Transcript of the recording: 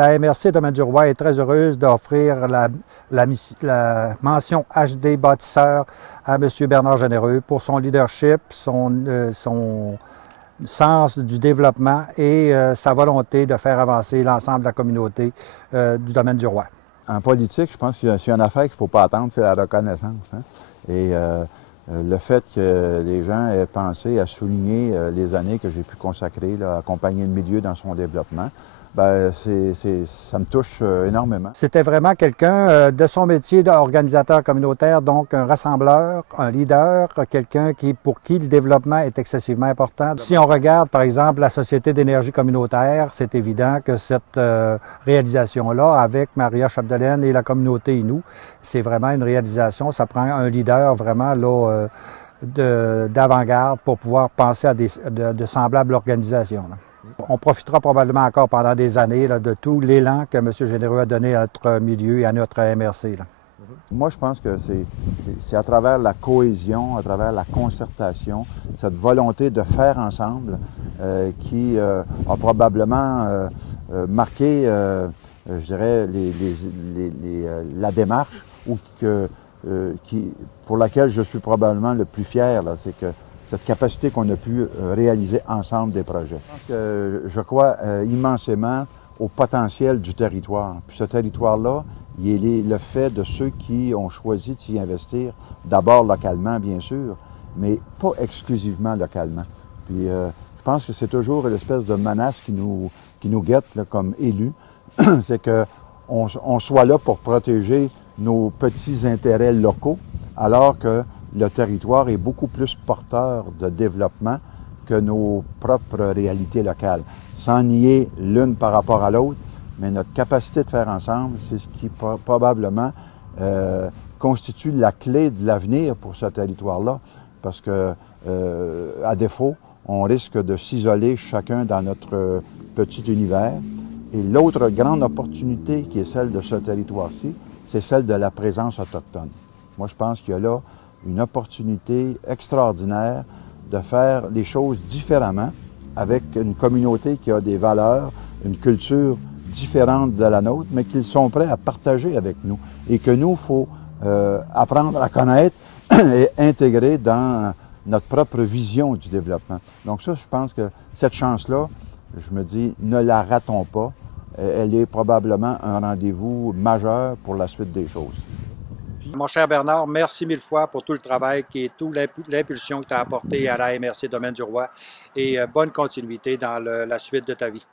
La MRC Domaine du Roi est très heureuse d'offrir la mention HD bâtisseur à M. Bernard Généreux pour son leadership, son sens du développement et sa volonté de faire avancer l'ensemble de la communauté du Domaine du Roi. En politique, je pense qu'il y a une affaire qu'il ne faut pas attendre, c'est la reconnaissance. Hein? Et le fait que les gens aient pensé à souligner les années que j'ai pu consacrer là, à accompagner le milieu dans son développement, bien, ça me touche énormément. C'était vraiment quelqu'un de son métier d'organisateur communautaire, donc un rassembleur, un leader, quelqu'un pour qui le développement est excessivement important. Si on regarde, par exemple, la Société d'énergie communautaire, c'est évident que cette réalisation-là, avec Maria Chapdelaine et la communauté Innu, c'est vraiment une réalisation. Ça prend un leader vraiment là, d'avant-garde pour pouvoir penser à de semblables organisations. Là. On profitera probablement encore pendant des années là, de tout l'élan que M. Généreux a donné à notre milieu et à notre MRC. Là. Moi, je pense que c'est à travers la cohésion, à travers la concertation, cette volonté de faire ensemble qui a probablement marqué, je dirais, la démarche ou pour laquelle je suis probablement le plus fier. C'est que cette capacité qu'on a pu réaliser ensemble des projets. Je crois immensément au potentiel du territoire. Puis ce territoire-là, il est le fait de ceux qui ont choisi de s'y investir, d'abord localement, bien sûr, mais pas exclusivement localement. Puis je pense que c'est toujours l'espèce de menace qui nous guette là, comme élus, c'est qu'on soit là pour protéger nos petits intérêts locaux, alors que le territoire est beaucoup plus porteur de développement que nos propres réalités locales. Sans nier l'une par rapport à l'autre, mais notre capacité de faire ensemble, c'est ce qui probablement constitue la clé de l'avenir pour ce territoire-là, parce que, à défaut, on risque de s'isoler chacun dans notre petit univers. Et l'autre grande opportunité qui est celle de ce territoire-ci, c'est celle de la présence autochtone. Moi, je pense qu'il y a là une opportunité extraordinaire de faire les choses différemment avec une communauté qui a des valeurs, une culture différente de la nôtre, mais qu'ils sont prêts à partager avec nous et que nous, il faut apprendre à connaître et intégrer dans notre propre vision du développement. Donc ça, je pense que cette chance-là, je me dis, ne la ratons pas. Elle est probablement un rendez-vous majeur pour la suite des choses. Mon cher Bernard, merci mille fois pour tout le travail et toute l'impulsion que tu as apporté à la MRC Domaine du Roi et bonne continuité dans la suite de ta vie.